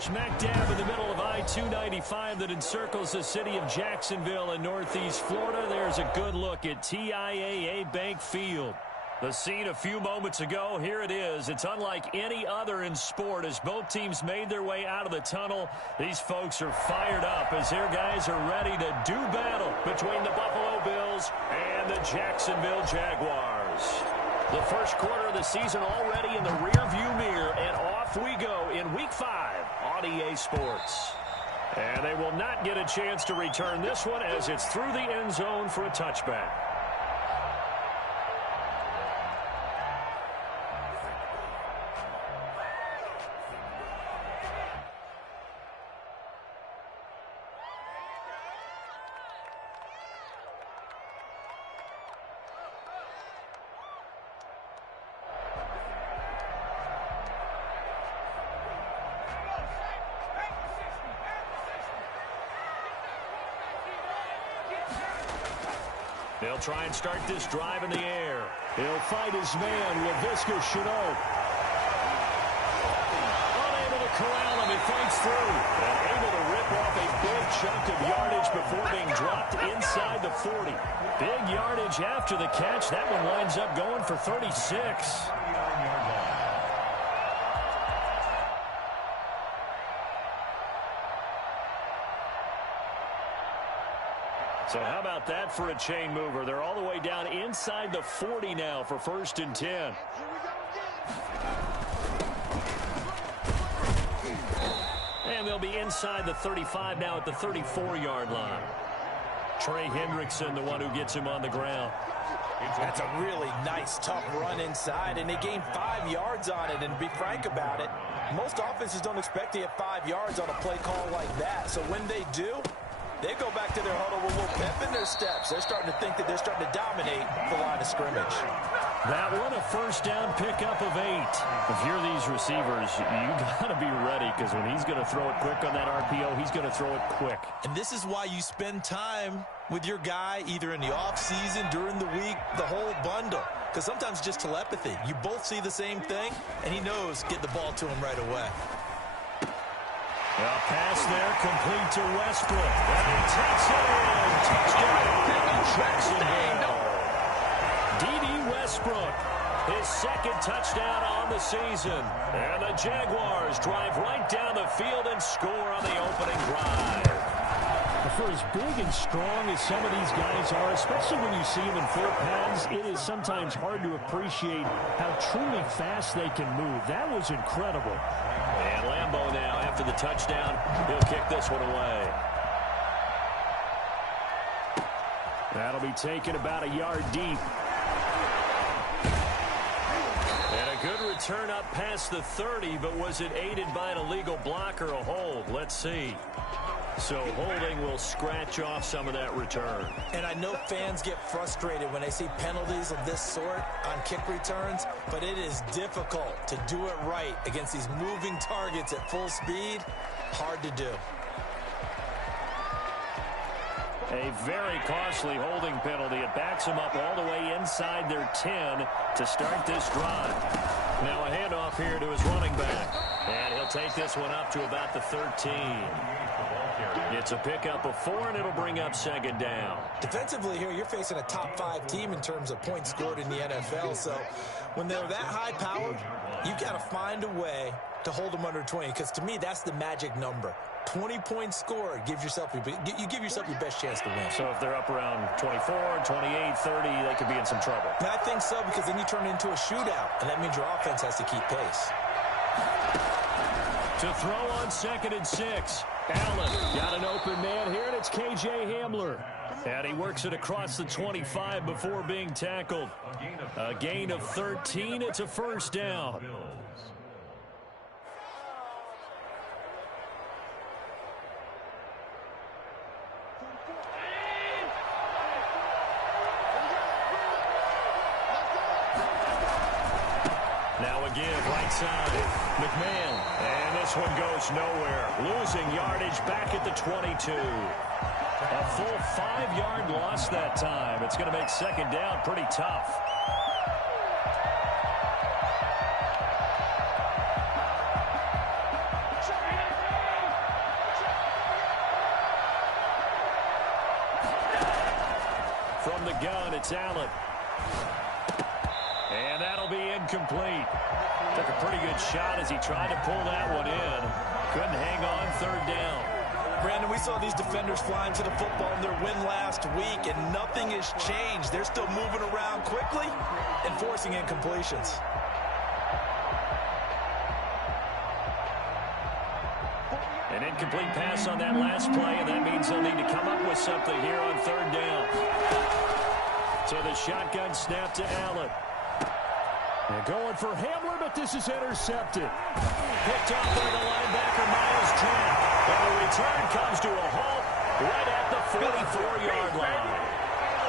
Smack dab in the middle of I-295 that encircles the city of Jacksonville in northeast Florida. There's a good look at TIAA Bank Field. The scene a few moments ago, here it is. It's unlike any other in sport as both teams made their way out of the tunnel. These folks are fired up as their guys are ready to do battle between the Buffalo Bills and the Jacksonville Jaguars. The first quarter of the season already in the rearview mirror, and off we go in Week 5 on EA Sports. And they will not get a chance to return this one as it's through the end zone for a touchback. They'll try and start this drive in the air. He'll fight his man, Laviska Shenault. Unable to corral him, he fights through. And able to rip off a big chunk of yardage before being dropped inside the 40. Big yardage after the catch. That one winds up going for 36. So how about that for a chain mover? They're all the way down inside the 40 now for 1st and 10. And they'll be inside the 35 now at the 34-yard line. Trey Hendrickson, the one who gets him on the ground. That's a really nice, tough run inside, and they gained 5 yards on it. And to be frank about it, most offenses don't expect to get 5 yards on a play call like that. So when they do, they go back to their huddle with a little pep in their steps. They're starting to think that they're starting to dominate the line of scrimmage. That one a first down pickup of 8. If you're these receivers, you got to be ready because when he's going to throw it quick on that RPO, he's going to throw it quick. And this is why you spend time with your guy either in the offseason, during the week, the whole bundle. Because sometimes just telepathy. You both see the same thing, and he knows get the ball to him right away. A pass there, complete to Westbrook. And he takes it in. Touchdown, Jacksonville. D.D. Westbrook, his 2nd touchdown on the season. And the Jaguars drive right down the field and score on the opening drive. For as big and strong as some of these guys are, especially when you see them in full pads, it is sometimes hard to appreciate how truly fast they can move. That was incredible. And Lambeau now, after the touchdown, he'll kick this one away. That'll be taken about a yard deep. And a good return up past the 30, but was it aided by an illegal block or a hold? Let's see. So holding will scratch off some of that return. And I know fans get frustrated when they see penalties of this sort on kick returns, but it is difficult to do it right against these moving targets at full speed. Hard to do. A very costly holding penalty. It backs them up all the way inside their 10 to start this drive. Now a handoff here to his running back. And he'll take this one up to about the 13. It's a pickup of 4, and it'll bring up 2nd down. Defensively here, you're facing a top 5 team in terms of points scored in the NFL. So when they're that high-powered, you've got to find a way to hold them under 20. Because to me, that's the magic number. 20 points scored gives yourself you give yourself your best chance to win. So if they're up around 24, 28, 30, they could be in some trouble. And I think so, because then you turn it into a shootout, and that means your offense has to keep pace. To throw on 2nd and 6. Allen got an open man here, and it's K.J. Hamler. And he works it across the 25 before being tackled. A gain of 13. It's a first down. Now again, right side. McMahon. And this one goes nowhere. Losing yardage back at the 22. A full 5-yard loss that time. It's going to make 2nd down pretty tough. From the gun, it's Allen. And that'll be incomplete. Took a pretty good shot as he tried to pull that one in. Couldn't hang on third down. Brandon, we saw these defenders flying to the football in their win last week, and nothing has changed. They're still moving around quickly and forcing incompletions. An incomplete pass on that last play, and that means they'll need to come up with something here on third down. So the shotgun snap to Allen. They're going for Hamler, but this is intercepted. Picked off by the linebacker, Myles Jack. And the return comes to a halt right at the 44-yard line.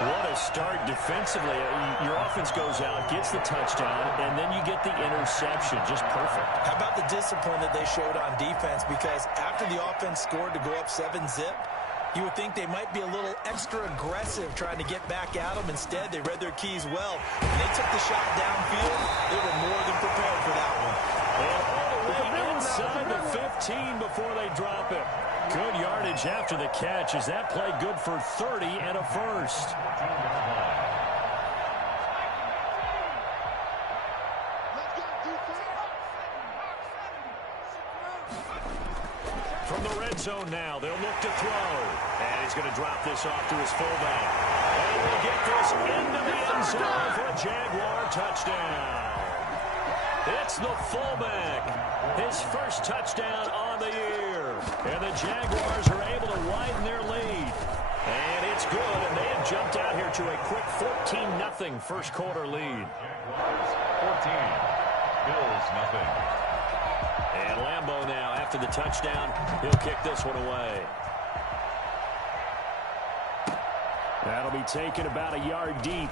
What a start defensively. Your offense goes out, gets the touchdown, and then you get the interception. Just perfect. How about the discipline that they showed on defense? Because after the offense scored to go up 7-zip, you would think they might be a little extra aggressive trying to get back at them. Instead, they read their keys well. When they took the shot downfield, they were more than prepared for that one. And all the way inside the 15 before they drop it. Good yardage after the catch as that play good for 30 and a first. From the red zone now, they'll look to throw. And he's going to drop this off to his fullback. And he will get this into the end zone for a Jaguar touchdown. It's the fullback. His first touchdown on the year. And the Jaguars are able to widen their lead. And it's good, and they have jumped out here to a quick 14-0 first quarter lead. 14, Bills nothing. And Lambeau now, after the touchdown, he'll kick this one away. That'll be taken about a yard deep.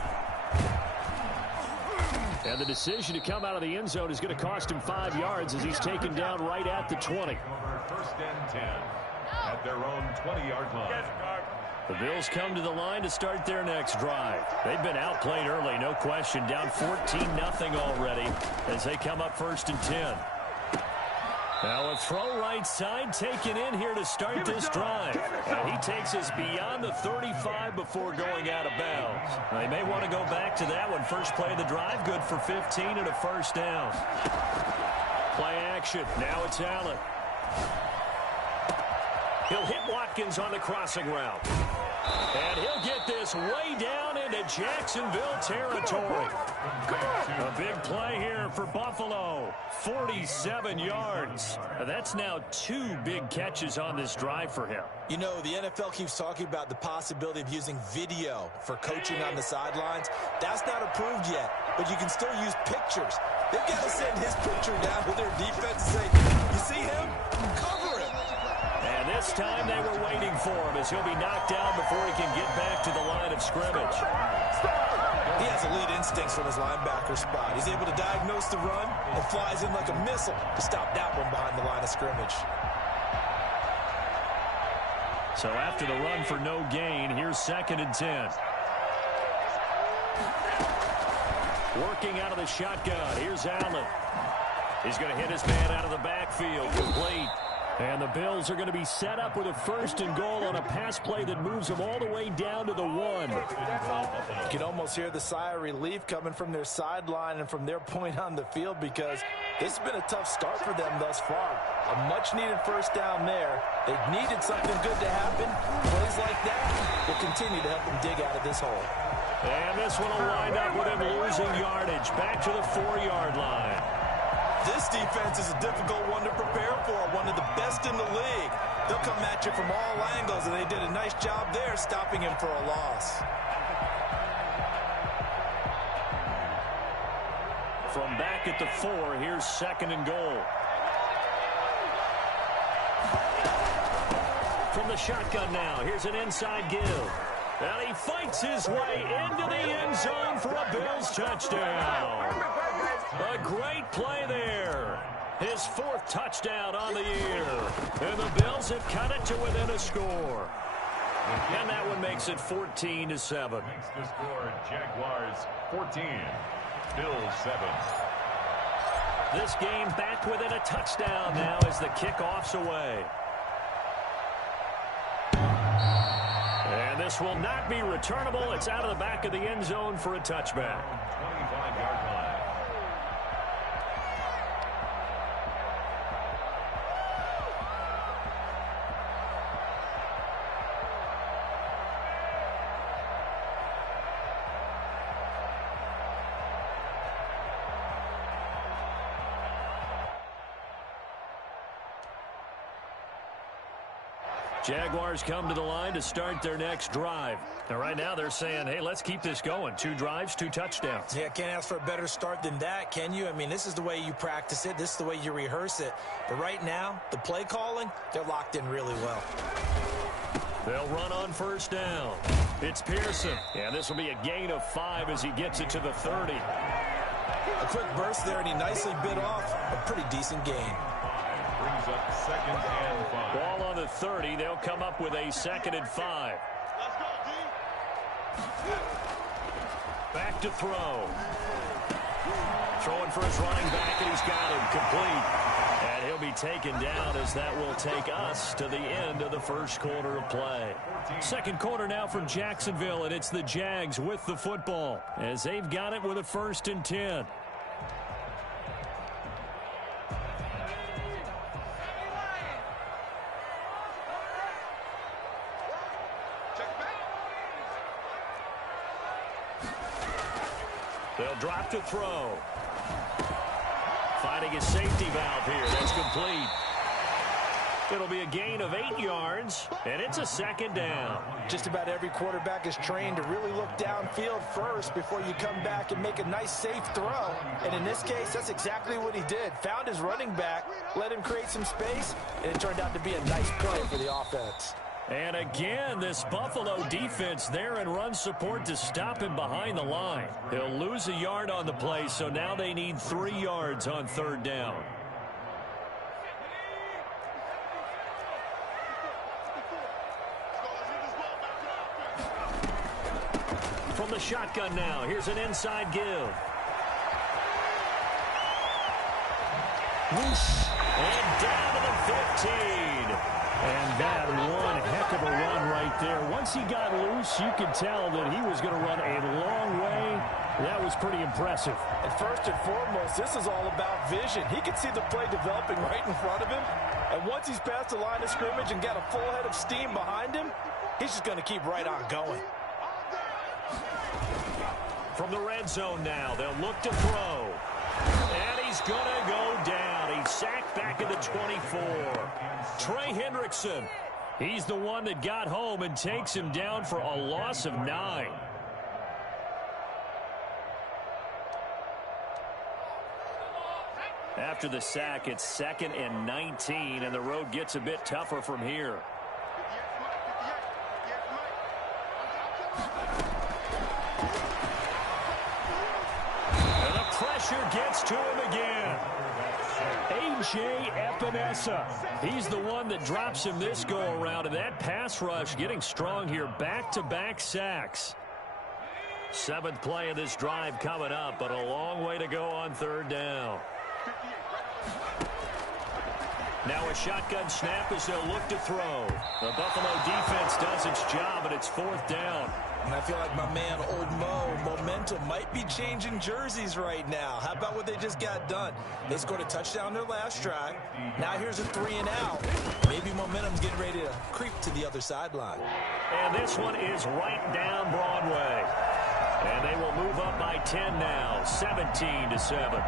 And the decision to come out of the end zone is going to cost him 5 yards as he's taken down right at the 20. First and 10 at their own 20-yard line. The Bills come to the line to start their next drive. They've been outplayed early, no question. Down 14-0 already as they come up first and 10. Now a throw right side taken in here to start this drive. And he takes us beyond the 35 before going out of bounds. Now, they may want to go back to that one. First play of the drive, good for 15 and a first down. Play action. Now it's Allen. He'll hit Watkins on the crossing route. And he'll get this way down into Jacksonville territory. A big play here for Buffalo. 47 yards. That's now 2 big catches on this drive for him. You know, the NFL keeps talking about the possibility of using video for coaching on the sidelines. That's not approved yet, but you can still use pictures. They've got to send his picture down to their defense and say, you see him? Cover him. And this time they were waiting for him as he'll be knocked down before he can get back to the line of scrimmage. He has elite instincts from his linebacker spot. He's able to diagnose the run and flies in like a missile to stop that one behind the line of scrimmage. So after the run for no gain, here's 2nd and 10. Working out of the shotgun. Here's Allen. He's going to hit his man out of the backfield. Complete. And the Bills are going to be set up with a 1st and goal on a pass play that moves them all the way down to the 1. You can almost hear the sigh of relief coming from their sideline and from their point on the field because this has been a tough start for them thus far. A much-needed first down there. They've needed something good to happen. Plays like that will continue to help them dig out of this hole. And this one will wind up with him losing yardage. Back to the 4-yard line. This defense is a difficult one to prepare for, one of the best in the league. They'll come at you from all angles, and they did a nice job there stopping him for a loss. From back at the 4, here's 2nd and goal. From the shotgun now, here's an inside give. And he fights his way into the end zone for a Bills touchdown. A great play there. His 4th touchdown on the year. And the Bills have cut it to within a score. And that one makes it 14-7. Makes the score Jaguars 14, Bills 7. This game back within a touchdown now as the kickoff's away. And this will not be returnable. It's out of the back of the end zone for a touchback. 25-yard line. Jaguars come to the line to start their next drive. And right now they're saying, hey, let's keep this going. 2 drives, 2 touchdowns. Yeah, can't ask for a better start than that, can you? I mean, this is the way you practice it. This is the way you rehearse it. But right now, the play calling, they're locked in really well. They'll run on first down. It's Pearson. And this will be a gain of 5 as he gets it to the 30. A quick burst there, and he nicely bit off a pretty decent gain. Brings up 2nd and 5. Ball on the 30. They'll come up with a 2nd and 5. Back to throw. Throwing for his running back, and he's got him complete. And he'll be taken down as that will take us to the end of the first quarter of play. Second quarter now from Jacksonville, and it's the Jags with the football as they've got it with a 1st and 10. They'll drop to throw. Finding his safety valve here. That's complete. It'll be a gain of 8 yards, and it's a 2nd down. Just about every quarterback is trained to really look downfield first before you come back and make a nice, safe throw. And in this case, that's exactly what he did. Found his running back, let him create some space, and it turned out to be a nice play for the offense. And again, this Buffalo defense there in run support to stop him behind the line. He'll lose a yard on the play, so now they need 3 yards on 3rd down. From the shotgun now, here's an inside give. Whoosh, and down to the 15. And that one heck of a run right there. Once he got loose, you could tell that he was going to run a long way. That was pretty impressive. And first and foremost, this is all about vision. He could see the play developing right in front of him. And once he's past the line of scrimmage and got a full head of steam behind him, he's just going to keep right on going. From the red zone now, they'll look to throw. And he's going to go down. He's sacked back at the 24. Trey Hendrickson. He's the one that got home and takes him down for a loss of 9. After the sack, it's 2nd and 19, and the road gets a bit tougher from here. And the pressure gets to him again. A.J. Epinesa. He's the one that drops him this go-around, and that pass rush getting strong here. Back-to-back sacks. 7th play of this drive coming up, but a long way to go on 3rd down. Now a shotgun snap as they'll look to throw. The Buffalo defense does its job, and it's 4th down. And I feel like my man, Old Mo, momentum might be changing jerseys right now. How about what they just got done? They scored a touchdown their last drive. Now here's a 3 and out. Maybe momentum's getting ready to creep to the other sideline. And this one is right down Broadway. And they will move up by 10 now, 17-7.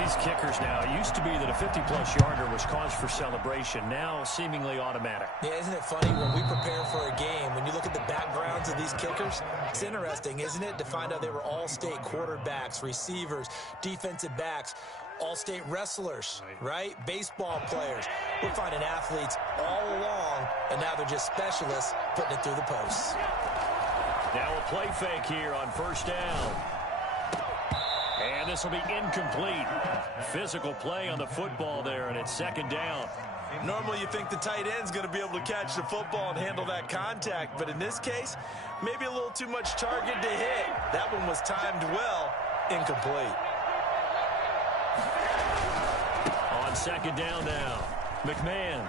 These kickers now, it used to be that a 50-plus yarder was cause for celebration. Now seemingly automatic. Yeah, isn't it funny when we prepare for a game, when you look at the backgrounds of these kickers, it's interesting, isn't it, to find out they were all-state quarterbacks, receivers, defensive backs, all-state wrestlers, right? Baseball players. We're finding athletes all along, and now they're just specialists putting it through the posts. Now a play fake here on 1st down. And this will be incomplete. Physical play on the football there, and it's 2nd down. Normally you think the tight end's going to be able to catch the football and handle that contact, but in this case, maybe a little too much target to hit. That one was timed well, incomplete. On 2nd down now, McMahon.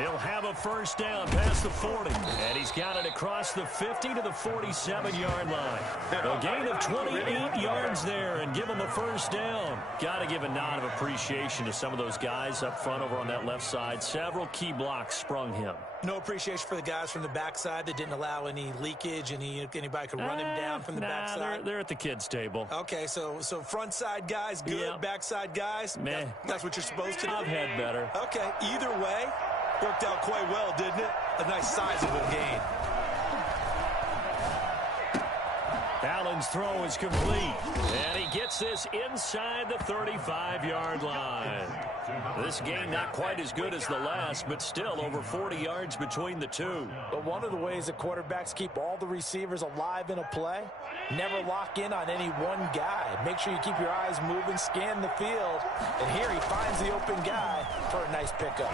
He'll have a first down past the 40. And he's got it across the 50 to the 47-yard line. A gain of 28 yards there and give him a first down. Got to give a nod of appreciation to some of those guys up front over on that left side. Several key blocks sprung him. No appreciation for the guys from the backside that didn't allow any leakage. Anybody could run him down from the backside. They're at the kids' table. Okay, so front side guys, good. Yeah. Backside guys, meh. That's what you're supposed to do. I've had better. Okay, either way, worked out quite well, didn't it? A nice sizable gain. Allen's throw is complete, and he gets this inside the 35-yard line. This game not quite as good as the last, but still over 40 yards between the two. But one of the ways that quarterbacks keep all the receivers alive in a play, never lock in on any one guy. Make sure you keep your eyes moving, scan the field, and here he finds the open guy for a nice pickup.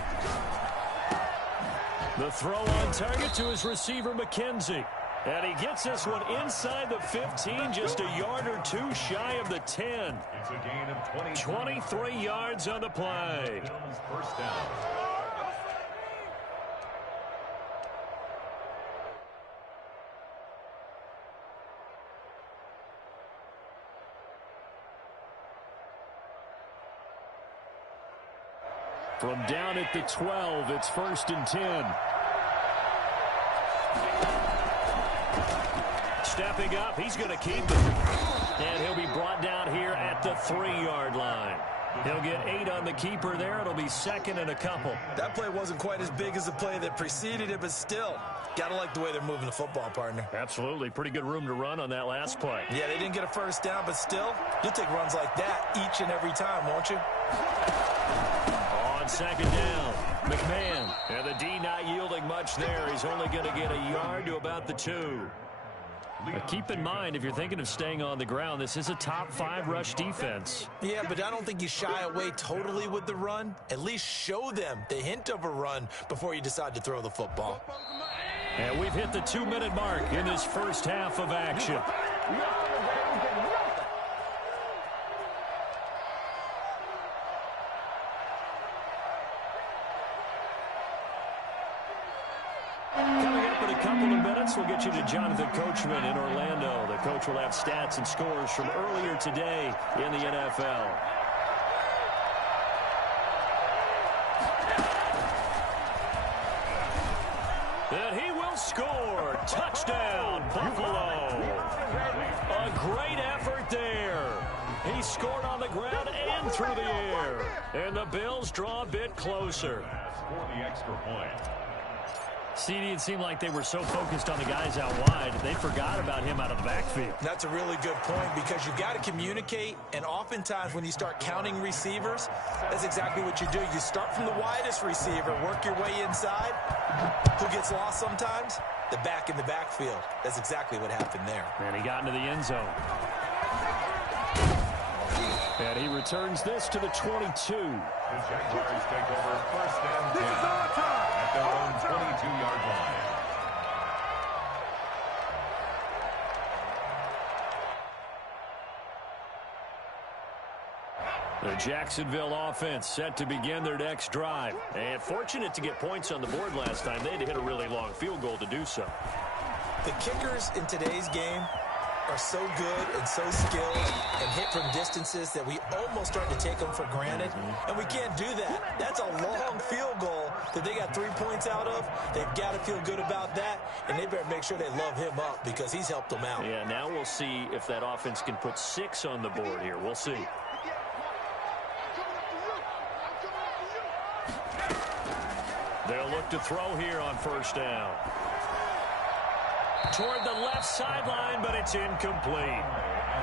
The throw on target to his receiver, McKenzie. And he gets this one inside the 15, just a yard or two shy of the 10. It's a gain of 23 yards on the play. First down. From down at the 12, it's 1st and 10. Stepping up, he's going to keep it. And he'll be brought down here at the 3-yard line. He'll get 8 on the keeper there. It'll be second and a couple. That play wasn't quite as big as the play that preceded it, but still, got to like the way they're moving the football, partner. Absolutely. Pretty good room to run on that last play. Yeah, they didn't get a first down, but still, you'll take runs like that each and every time, won't you? On second down, McMahon. And the D not yielding much there. He's only going to get a yard to about the 2. But keep in mind, if you're thinking of staying on the ground, this is a top 5 rush defense. Yeah, but I don't think you shy away totally with the run. At least show them the hint of a run before you decide to throw the football. And we've hit the 2-minute mark in this first half of action. We'll get you to Jonathan Coachman in Orlando. The coach will have stats and scores from earlier today in the NFL. And he will score. Touchdown, Buffalo. A great effort there. He scored on the ground and through the air. And the Bills draw a bit closer. For the extra point. CD, it seemed like they were so focused on the guys out wide, they forgot about him out of the backfield. That's a really good point because you've got to communicate, and oftentimes when you start counting receivers, that's exactly what you do. You start from the widest receiver, work your way inside. Who gets lost sometimes? The back in the backfield. That's exactly what happened there. And he got into the end zone. And he returns this to the 22. The Jaguars take over 1st and 10 at their own 22-yard line. The Jacksonville offense set to begin their next drive. And fortunate to get points on the board last time. They had to hit a really long field goal to do so. The kickers in today's game are so good and so skilled and hit from distances that we almost start to take them for granted. And we can't do that. That's a long field goal that they got 3 points out of. They've got to feel good about that, and they better make sure they love him up because he's helped them out. Yeah, now we'll see if that offense can put 6 on the board here. We'll see. They'll look to throw here on 1st down. Toward the left sideline, but it's incomplete.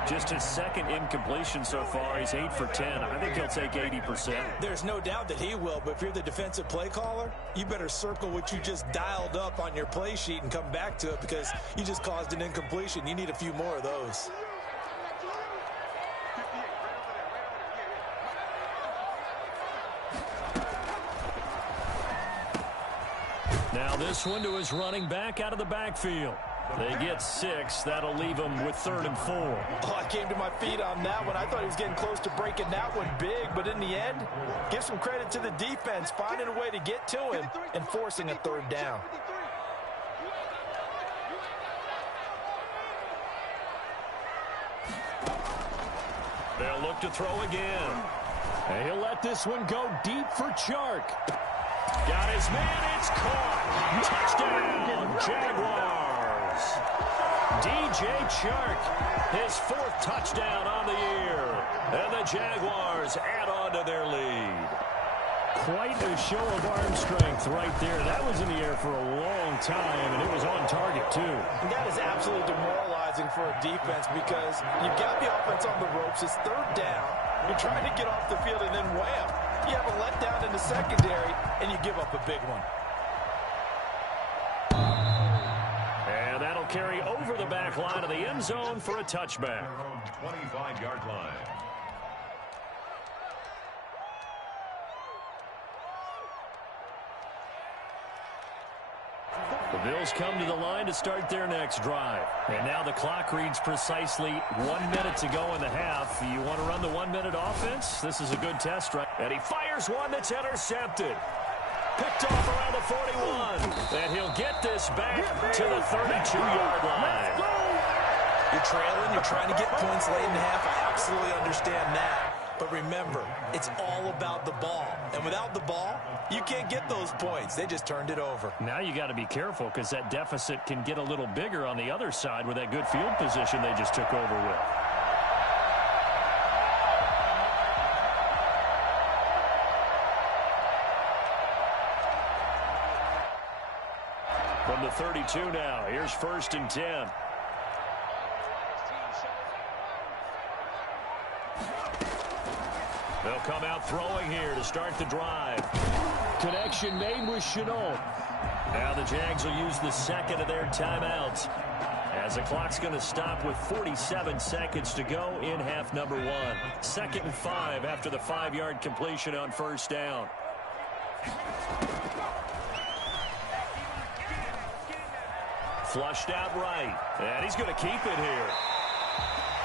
Just his second incompletion so far. He's 8 for 10. I think he'll take 80%. There's no doubt that he will, but if you're the defensive play caller, you better circle what you just dialed up on your play sheet and come back to it because you just caused an incompletion. You need a few more of those. Now this one to his running back out of the backfield. They get 6. That'll leave them with 3rd and 4. Oh, I came to my feet on that one. I thought he was getting close to breaking that one big, but in the end, give some credit to the defense, finding a way to get to him and forcing a 3rd down. They'll look to throw again. And he'll let this one go deep for Chark. Got his man. It's caught. Touchdown, Jaguars. DJ Chark, his 4th touchdown on the year. And the Jaguars add on to their lead. Quite a show of arm strength right there. That was in the air for a long time, and it was on target, too. And that is absolutely demoralizing for a defense because you've got the offense on the ropes. It's 3rd down. You're trying to get off the field, and then wham, you have a letdown in the secondary, and you give up a big one. And that'll carry over the back line of the end zone for a touchback. 25-yard line. The Bills come to the line to start their next drive. And now the clock reads precisely 1 minute to go in the half. You want to run the 1-minute offense? This is a good test, right? And he fires one that's intercepted. Picked off around the 41. And he'll get this back to the 32-yard line. You're trailing. You're trying to get points late in the half. I absolutely understand that. But remember, it's all about the ball. And without the ball, you can't get those points. They just turned it over. Now you got to be careful because that deficit can get a little bigger on the other side with that good field position they just took over with. From the 32 now, here's 1st and 10. They'll come out throwing here to start the drive. Connection made with Shenault. Now the Jags will use the 2nd of their timeouts as the clock's going to stop with 47 seconds to go in half number 1. 2nd and 5 after the 5-yard completion on 1st down. Flushed out right, and he's going to keep it here.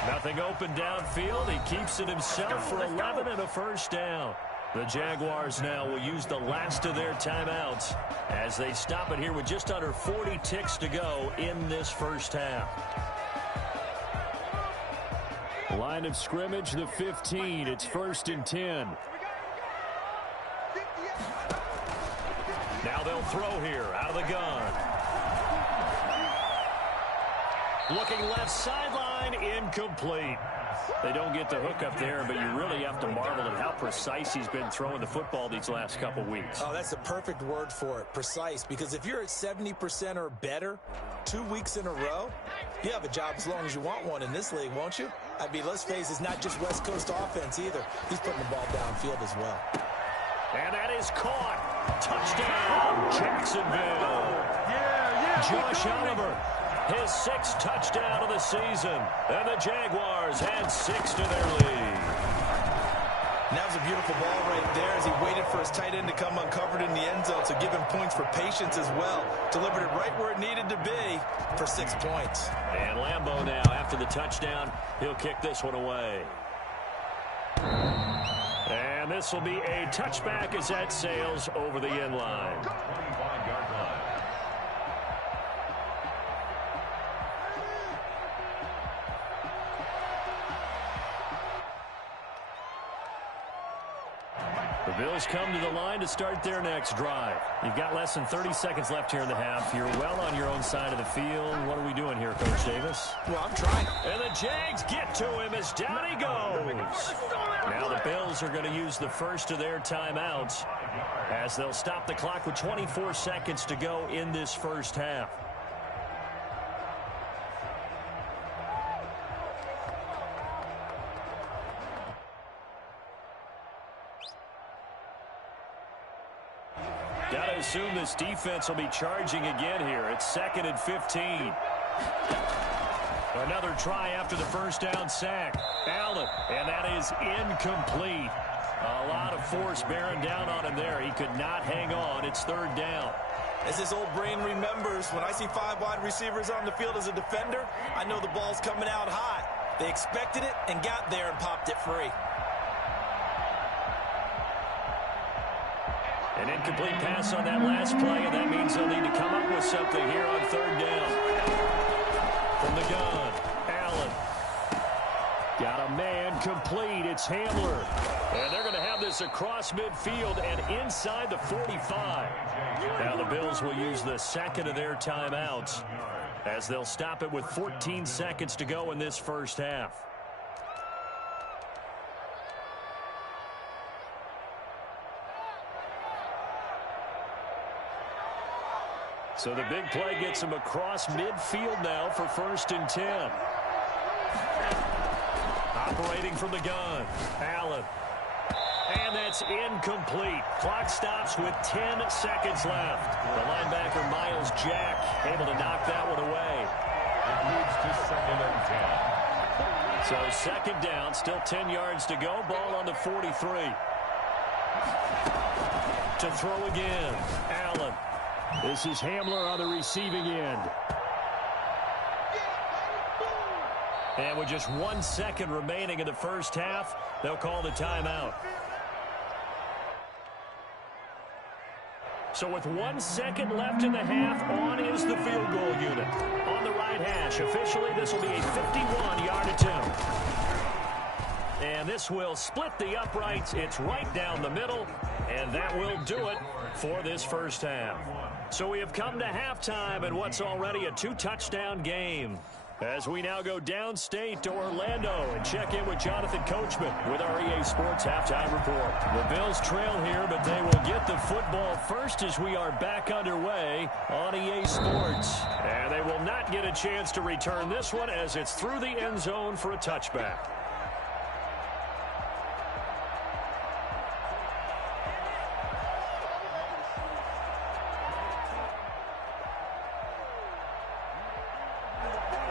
Nothing open downfield. He keeps it himself for 11 and a 1st down. The Jaguars now will use the last of their timeouts as they stop it here with just under 40 ticks to go in this 1st half. Line of scrimmage, the 15. It's 1st and 10. Now they'll throw here out of the gun. Looking left sideline, incomplete. They don't get the hook up there, but you really have to marvel at how precise he's been throwing the football these last couple weeks. Oh, that's the perfect word for it, precise, because if you're at 70% or better 2 weeks in a row, you have a job as long as you want one in this league, won't you? I mean, let's face it, it's not just West Coast offense either. He's putting the ball downfield as well. And that is caught. Touchdown, Jacksonville. Josh Oliver, his 6th touchdown of the season. And the Jaguars add 6 to their lead. And that was a beautiful ball right there as he waited for his tight end to come uncovered in the end zone, so give him points for patience as well. Delivered it right where it needed to be for 6 points. And Lambeau now, after the touchdown, he'll kick this one away. And this will be a touchback as that sails over the end line. 25-yard line. The Bills come to the line to start their next drive. You've got less than 30 seconds left here in the half. You're well on your own side of the field. What are we doing here, Coach Davis? Well, I'm trying. And the Jags get to him as down he goes. Now the Bills are going to use the first of their timeouts as they'll stop the clock with 24 seconds to go in this 1st half. Got to assume this defense will be charging again here. It's 2nd and 15. Another try after the 1st down sack. Allen, and that is incomplete. A lot of force bearing down on him there. He could not hang on. It's 3rd down. As his old brain remembers, when I see 5 wide receivers on the field as a defender, I know the ball's coming out hot. They expected it and got there and popped it free. An incomplete pass on that last play, and that means they'll need to come up with something here on 3rd down. From the gun, Allen. Got a man complete. It's Hamler. And they're going to have this across midfield and inside the 45. Now the Bills will use the second of their timeouts as they'll stop it with 14 seconds to go in this first half. So the big play gets him across midfield now for 1st and 10. Operating from the gun, Allen. And that's incomplete. Clock stops with 10 seconds left. The linebacker, Miles Jack, able to knock that one away. It moves to 2nd and 10. So 2nd down, still 10 yards to go. Ball on the 43. To throw again, Allen. This is Hamler on the receiving end. And with just 1 second remaining in the first half, they'll call the timeout. So with 1 second left in the half, on is the field goal unit. On the right hash, officially this will be a 51-yard attempt. And this will split the uprights. It's right down the middle, and that will do it for this first half. So we have come to halftime in what's already a 2-touchdown game. As we now go downstate to Orlando and check in with Jonathan Coachman with our EA Sports Halftime Report. The Bills trail here, but they will get the football first as we are back underway on EA Sports. And they will not get a chance to return this one as it's through the end zone for a touchback.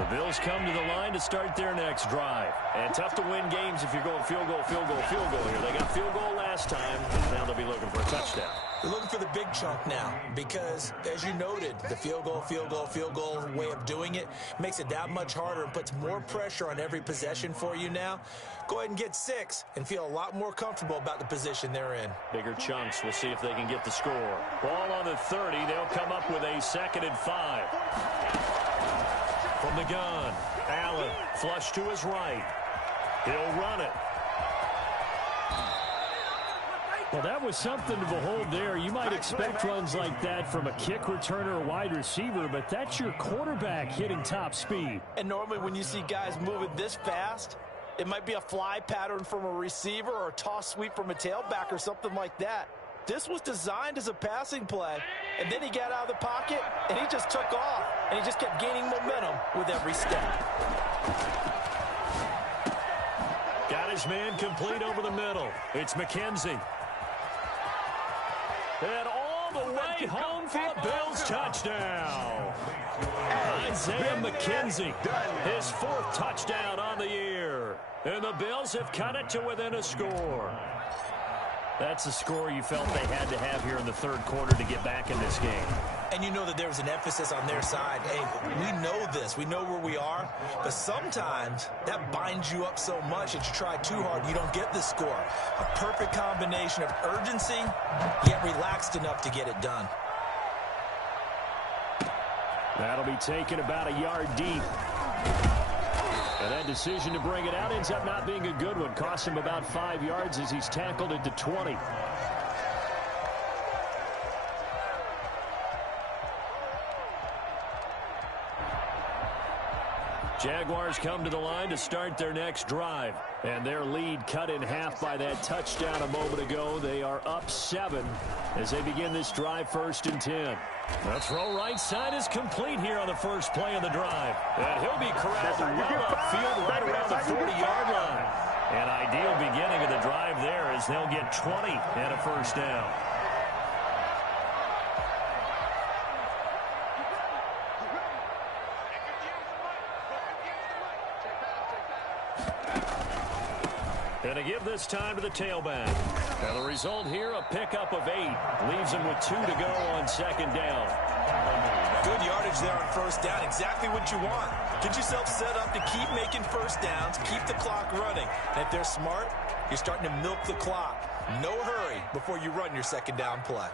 Bills come to the line to start their next drive. And tough to win games if you're going field goal, field goal, field goal here. They got field goal last time. Now they'll be looking for a touchdown. They're looking for the big chunk now because, as you noted, the field goal way of doing it makes it that much harder and puts more pressure on every possession for you now. Go ahead and get 6 and feel a lot more comfortable about the position they're in. Bigger chunks. We'll see if they can get the score. Ball on the 30. They'll come up with a 2nd and 5. From the gun, Allen, flush to his right. He'll run it. Well, that was something to behold there. You might expect runs like that from a kick returner or wide receiver, but that's your quarterback hitting top speed. And normally when you see guys moving this fast, it might be a fly pattern from a receiver or a toss sweep from a tailback or something like that. This was designed as a passing play, and then he got out of the pocket, and he just took off, and he just kept gaining momentum with every step. Got his man complete over the middle. It's McKenzie. And all the way home for a Bills touchdown. Isaiah McKenzie, his 4th touchdown on the year. And the Bills have cut it to within a score. That's a score you felt they had to have here in the 3rd quarter to get back in this game. And you know that there was an emphasis on their side. Hey, we know this. We know where we are. But sometimes that binds you up so much that you try too hard and you don't get the score. A perfect combination of urgency, yet relaxed enough to get it done. That'll be taken about a yard deep. And that decision to bring it out ends up not being a good one. Cost him about 5 yards as he's tackled it to 20. Jaguars come to the line to start their next drive. And their lead cut in half by that touchdown a moment ago. They are up 7 as they begin this drive 1st and 10. The throw right side is complete here on the first play of the drive. And he'll be corralled well upfield right around the 40-yard line. An ideal beginning of the drive there as they'll get 20 and a 1st down. And give this time to the tailback. And the result here, a pickup of 8. Leaves him with 2 to go on 2nd down. Good yardage there on 1st down. Exactly what you want. Get yourself set up to keep making 1st downs, keep the clock running. And if they're smart, you're starting to milk the clock. No hurry before you run your 2nd down play.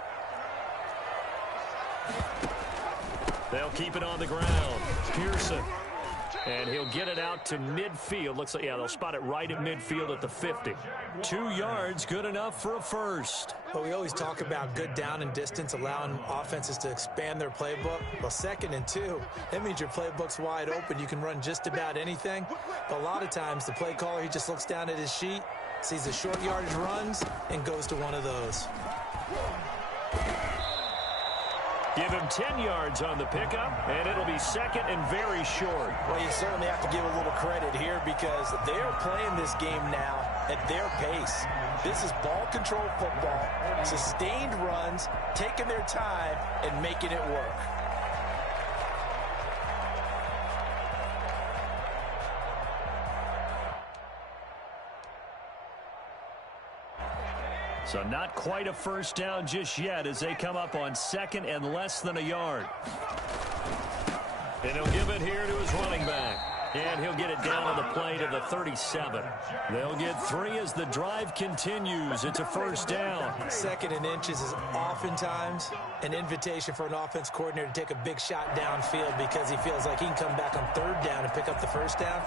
They'll keep it on the ground. Pearson. And he'll get it out to midfield. Looks like, yeah, they'll spot it right at midfield at the 50. 2 yards, good enough for a first. Well, we always talk about good down and distance, allowing offenses to expand their playbook. Well, 2nd and 2, that means your playbook's wide open. You can run just about anything. But a lot of times, the play caller, he just looks down at his sheet, sees the short yardage runs, and goes to one of those. Give him 10 yards on the pickup, and it'll be 2nd and very short. Well, you certainly have to give a little credit here because they're playing this game now at their pace. This is ball control football, sustained runs, taking their time, and making it work. So not quite a first down just yet as they come up on 2nd and less than a yard. And he'll give it here to his running back. And he'll get it down on the play to the 37. They'll get 3 as the drive continues. It's a first down. 2nd and inches is oftentimes an invitation for an offense coordinator to take a big shot downfield because he feels like he can come back on 3rd down and pick up the first down.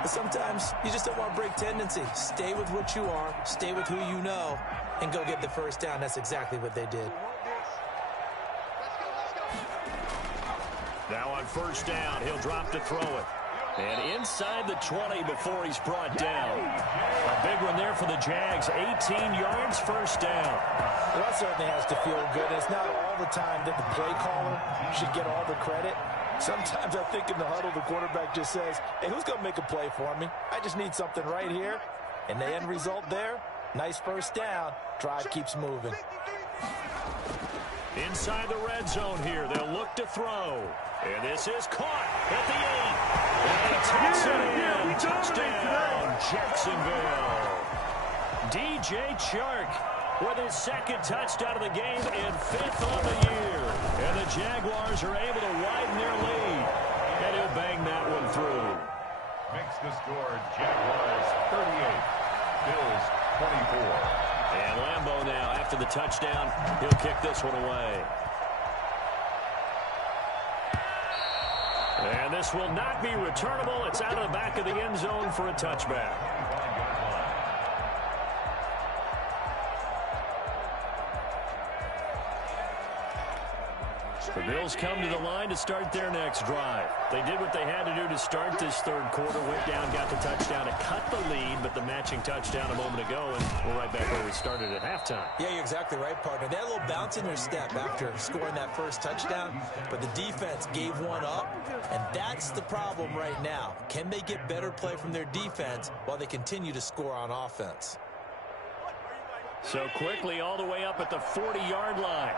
But sometimes you just don't want to break tendency. Stay with what you are, stay with who you know, and go get the first down. That's exactly what they did. Now on first down, he'll drop to throw it. And inside the 20 before he's brought down. A big one there for the Jags. 18 yards, first down. Well, that certainly has to feel good. It's not all the time that the play caller should get all the credit. Sometimes I think in the huddle, the quarterback just says, hey, who's going to make a play for me? I just need something right here. And the end result there, nice first down. Drive keeps moving. Inside the red zone here, they'll look to throw. And this is caught at the 8. And he takes it in. Touchdown, Jacksonville. DJ Chark with his 2nd touchdown of the game and 5th on the year. And the Jaguars are able to widen their lead. And he'll bang that one through. Makes the score Jaguars 38, Bills 24. And Lambeau now, after the touchdown, he'll kick this one away. And this will not be returnable. It's out of the back of the end zone for a touchback. The Bills come to the line to start their next drive. They did what they had to do to start this 3rd quarter, went down, got the touchdown to cut the lead, but the matching touchdown a moment ago, and we're right back where we started at halftime. Yeah, you're exactly right, partner. They had a little bounce in their step after scoring that first touchdown, but the defense gave one up, and that's the problem right now. Can they get better play from their defense while they continue to score on offense? So quickly all the way up at the 40-yard line.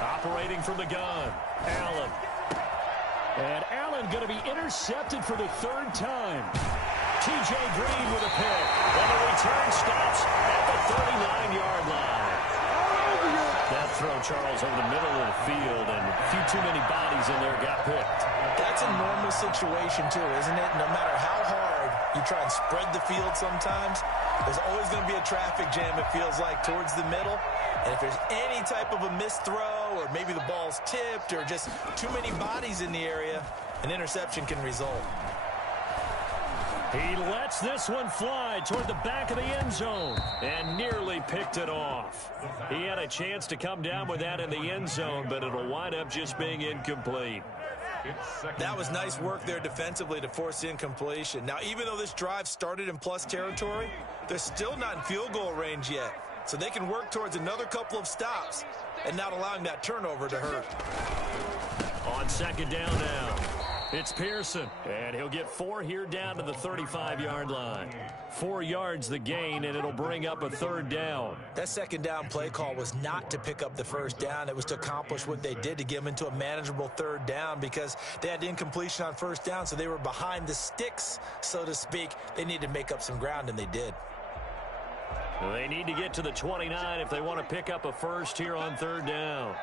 Operating from the gun, Allen. And Allen going to be intercepted for the 3rd time. T.J. Green with a pick. And the return stops at the 39-yard line. That throw, Charles, over the middle of the field, and a few too many bodies in there got picked. That's a normal situation, too, isn't it? No matter how hard you try and spread the field sometimes, there's always going to be a traffic jam, it feels like, towards the middle. And if there's any type of a missed throw or maybe the ball's tipped or just too many bodies in the area, an interception can result. He lets this one fly toward the back of the end zone and nearly picked it off. He had a chance to come down with that in the end zone, but it'll wind up just being incomplete. That was nice work there defensively to force the incompletion. Now, even though this drive started in plus territory, they're still not in field goal range yet. So they can work towards another couple of stops and not allowing that turnover to hurt. On 2nd down now. It's Pearson, and he'll get 4 here down to the 35-yard line. 4 yards the gain, and it'll bring up a 3rd down. That 2nd down play call was not to pick up the 1st down. It was to accomplish what they did, to get them into a manageable 3rd down, because they had incompletion on 1st down, so they were behind the sticks, so to speak. They needed to make up some ground, and they did. They need to get to the 29 if they want to pick up a 1st here on 3rd down.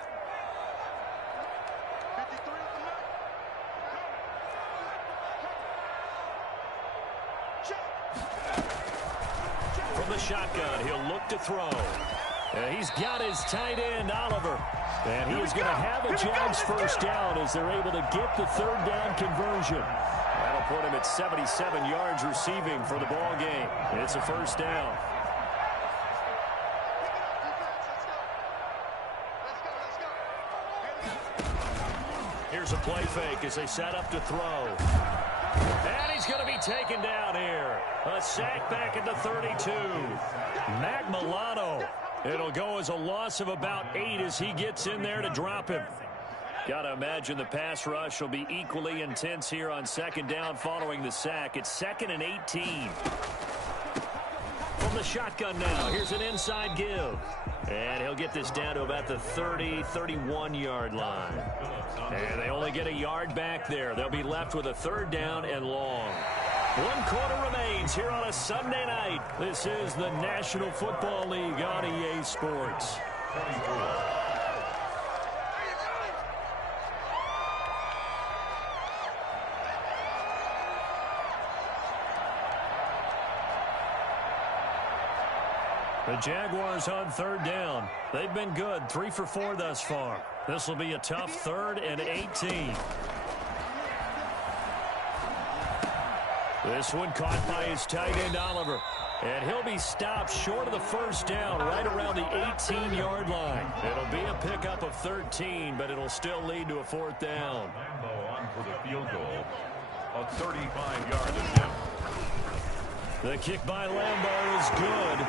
From the shotgun, he'll look to throw. And he's got his tight end, Oliver. And he is going to have a Jags 1st down as they're able to get the 3rd down conversion. That'll put him at 77 yards receiving for the ball game. It's a 1st down. Here's a play fake as they set up to throw. And he's going to be taken down here. A sack back at the 32. Matt Milano. It'll go as a loss of about 8 as he gets in there to drop him. Got to imagine the pass rush will be equally intense here on 2nd down following the sack. It's 2nd and 18. From the shotgun now, here's an inside give. And he'll get this down to about the 30, 31-yard line. And they only get a yard back there. They'll be left with a 3rd down and long. 1 quarter remains here on a Sunday night. This is the National Football League on EA Sports. The Jaguars on 3rd down. They've been good, 3 for 4 thus far. This will be a tough 3rd and 18. This one caught by his tight end, Oliver. And he'll be stopped short of the 1st down, right around the 18-yard line. It'll be a pickup of 13, but it'll still lead to a 4th down. Lambo on for the field goal. A 35-yard attempt. The kick by Lambo is good.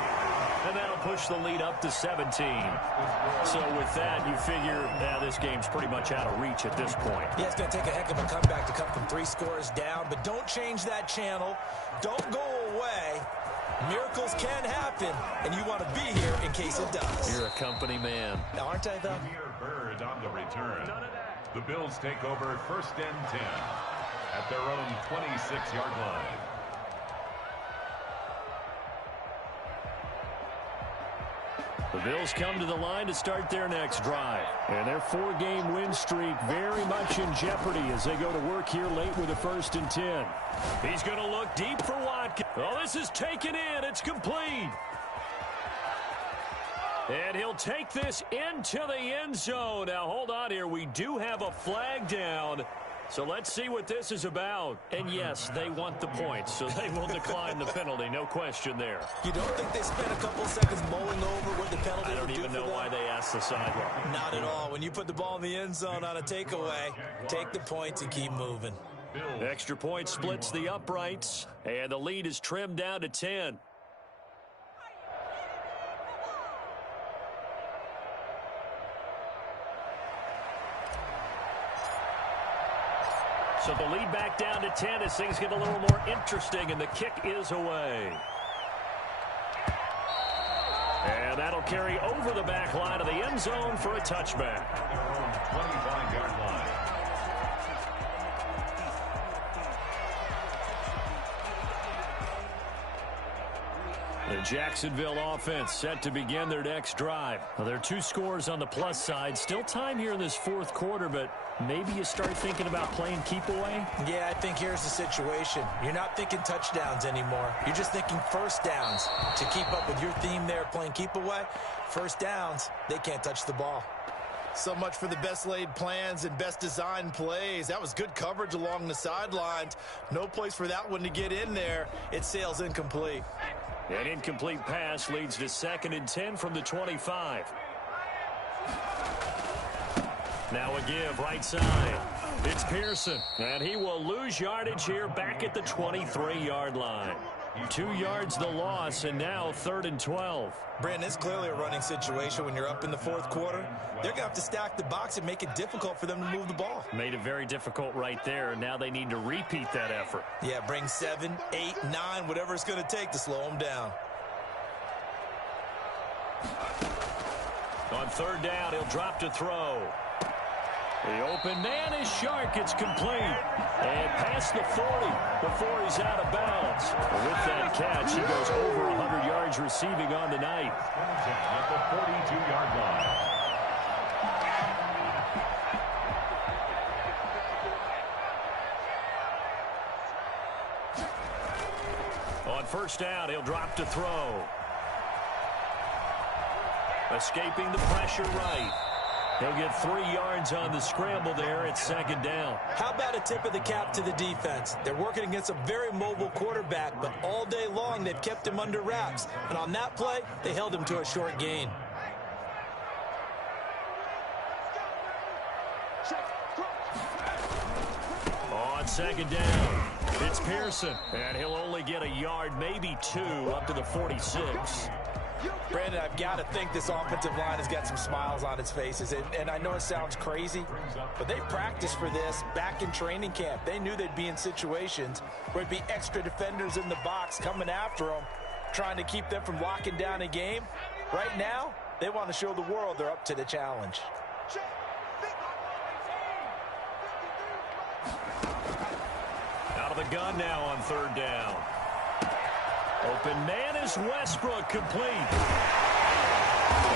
And that'll push the lead up to 17. So with that, you figure this game's pretty much out of reach at this point. Yeah, it's going to take a heck of a comeback to come from 3 scores down, but don't change that channel. Don't go away. Miracles can happen, and you want to be here in case it does. You're a company man. Aren't I, though? Bird on the return. The Bills take over 1st and 10 at their own 26-yard line. The Bills come to the line to start their next drive. And their 4-game win streak very much in jeopardy as they go to work here late with a 1st and 10. He's going to look deep for Watkins. Oh, this is taken in. It's complete. And he'll take this into the end zone. Now, hold on here. We do have a flag down. So let's see what this is about. And yes, they want the points, so they will decline the penalty. No question there. You don't think they spent a couple seconds mulling over what the penalty I don't would do even for know them? why they asked the sideline. Not at all. When you put the ball in the end zone on a takeaway, take the points and keep moving. Extra point splits the uprights, and the lead is trimmed down to 10. So the lead back down to 10 as things get a little more interesting, and the kick is away. And that'll carry over the back line of the end zone for a touchback. 25-yard line. The Jacksonville offense set to begin their next drive. Well, there are 2 scores on the plus side. Still time here in this 4th quarter, but maybe you start thinking about playing keep away? Yeah, I think here's the situation. You're not thinking touchdowns anymore. You're just thinking 1st downs. To keep up with your theme there, playing keep away, 1st downs, they can't touch the ball. So much for the best laid plans and best designed plays. That was good coverage along the sidelines. No place for that one to get in there. It sails incomplete. An incomplete pass leads to 2nd and 10 from the 25. Now a give right side. It's Pearson, and he will lose yardage here back at the 23-yard line. 2 yards the loss, and now 3rd and 12. Brandon, it's clearly a running situation when you're up in the 4th quarter. They're going to have to stack the box and make it difficult for them to move the ball. Made it very difficult right there. Now they need to repeat that effort. Yeah, bring 7, 8, 9, whatever it's going to take to slow them down. On 3rd down, he'll drop to throw. The open man is Shark. It's complete. And past the 40 before he's out of bounds. With that catch, he goes over 100 yards receiving on the night. At the 42-yard line. On 1st down, he'll drop to throw. Escaping the pressure right. He'll get 3 yards on the scramble there at 2nd down. How about a tip of the cap to the defense? They're working against a very mobile quarterback, but all day long they've kept him under wraps. And on that play, they held him to a short gain. On 2nd down, it's Pearson. And he'll only get a yard, maybe 2, up to the 46. Brandon, I've got to think this offensive line has got some smiles on its faces. And I know it sounds crazy, but they practiced for this back in training camp. They knew they'd be in situations where there'd be extra defenders in the box coming after them, trying to keep them from locking down a game. Right now, they want to show the world they're up to the challenge. Out of the gun now on 3rd down. Open man is Westbrook, complete. And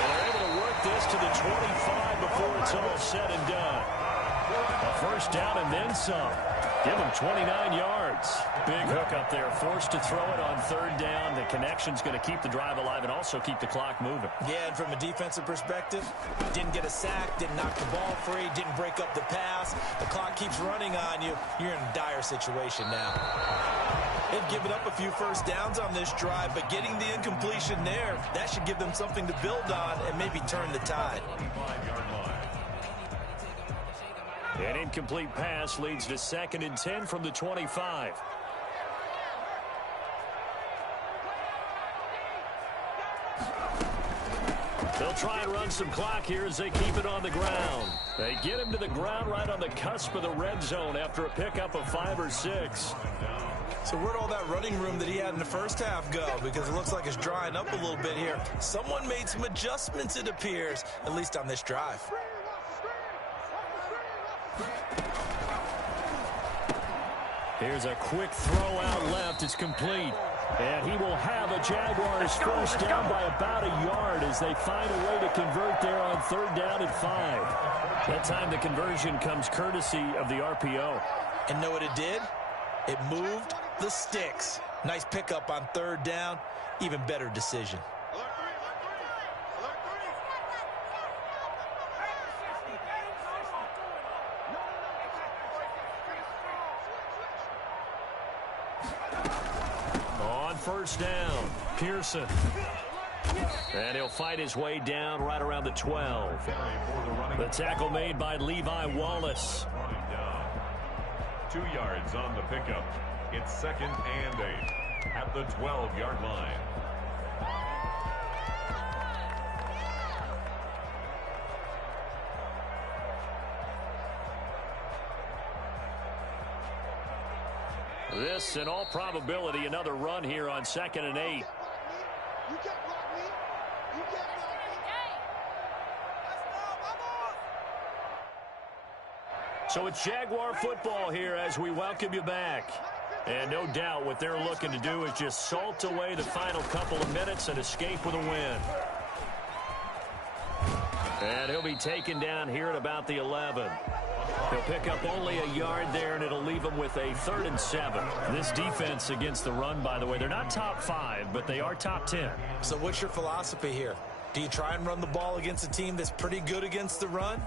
they're able to work this to the 25 before it's all said and done. A 1st down and then some. Give him 29 yards. Big hook up there, forced to throw it on 3rd down. The connection's going to keep the drive alive and also keep the clock moving. Yeah, and from a defensive perspective, didn't get a sack, didn't knock the ball free, didn't break up the pass. The clock keeps running on you. You're in a dire situation now. They've given up a few 1st downs on this drive, but getting the incompletion there, that should give them something to build on and maybe turn the tide. An incomplete pass leads to 2nd and 10 from the 25. They'll try and run some clock here as they keep it on the ground. They get him to the ground right on the cusp of the red zone after a pickup of 5 or 6. So where'd all that running room that he had in the 1st half go? Because it looks like it's drying up a little bit here. Someone made some adjustments, it appears, at least on this drive. Here's a quick throw out left. It's complete. And he will have a Jaguars 1st down by about a yard as they find a way to convert there on 3rd down and 5. That time the conversion comes courtesy of the RPO. And know what it did? It moved the sticks. Nice pickup on 3rd down. Even better decision. On 1st down, Pearson. And he'll fight his way down right around the 12. The tackle made by Levi Wallace. 2 yards on the pickup. It's 2nd and 8 at the 12-yard line. This, in all probability, another run here on 2nd and 8. So it's Jaguar football here as we welcome you back. And no doubt what they're looking to do is just salt away the final couple of minutes and escape with a win. And he'll be taken down here at about the 11. He'll pick up only a yard there, and it'll leave him with a 3rd and 7. This defense against the run, by the way, they're not top 5, but they are top 10. So what's your philosophy here? Do you try and run the ball against a team that's pretty good against the run?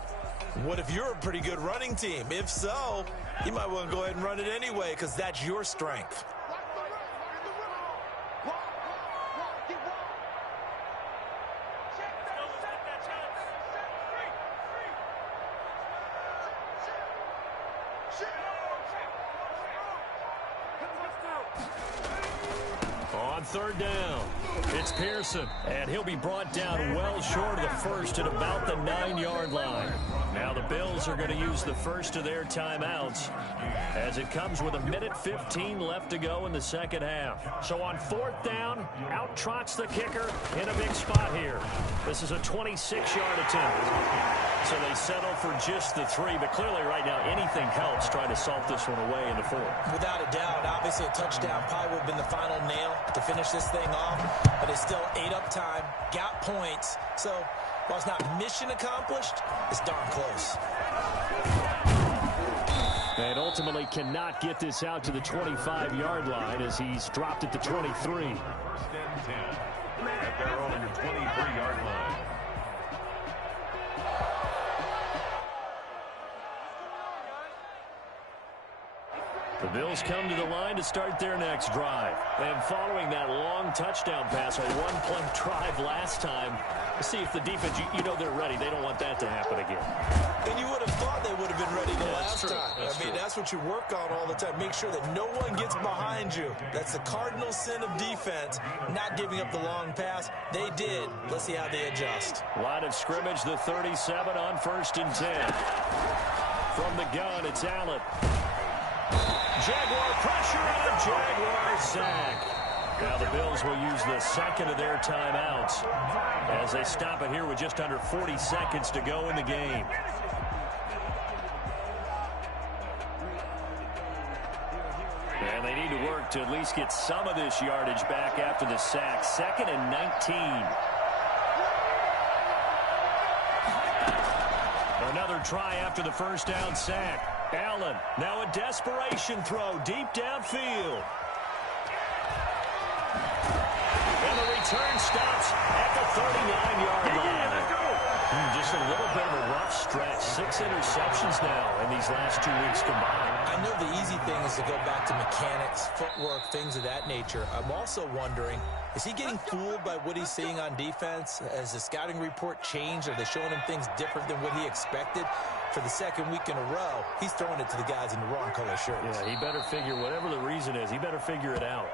What if you're a pretty good running team? If so, you might want to go ahead and run it anyway because that's your strength. third down. It's Pearson, and he'll be brought down well short of the first at about the 9-yard line. Now the Bills are going to use the first of their timeouts as it comes with 1:15 left to go in the second half. So on fourth down, out trots the kicker in a big spot here. This is a 26-yard attempt. So they settle for just the 3, but clearly right now anything helps trying to salt this one away into 4. Without a doubt, obviously a touchdown probably would have been the final nail to finish this thing off, but it's still ate up time, got points, so while it's not mission accomplished, it's darn close. And ultimately cannot get this out to the 25-yard line as he's dropped at the 23. First and 10 at their own 23-yard line. The Bills come to the line to start their next drive. And following that long touchdown pass, a one-play drive last time, let's see if the defense, you know they're ready. They don't want that to happen again. And you would have thought they would have been ready the last time. That's what you work on all the time. Make sure that no one gets behind you. That's the cardinal sin of defense, not giving up the long pass. They did. Let's see how they adjust. Line of scrimmage, the 37 on 1st and 10. From the gun, it's Allen. Jaguar pressure and a Jaguar sack. Now the Bills will use the second of their timeouts as they stop it here with just under 40 seconds to go in the game. And they need to work to at least get some of this yardage back after the sack. 2nd and 19. Another try after the first down sack. Allen, now a desperation throw deep downfield. And the return stops at the 39-yard line. Just a little bit of a rough stretch. 6 interceptions now in these last 2 weeks combined. I know the easy thing is to go back to mechanics, footwork, things of that nature. I'm also wondering, is he getting fooled by what he's seeing on defense? Has the scouting report changed? Are they showing him things different than what he expected? For the second week in a row, he's throwing it to the guys in the wrong color shirts. Yeah, he better figure, whatever the reason is, he better figure it out.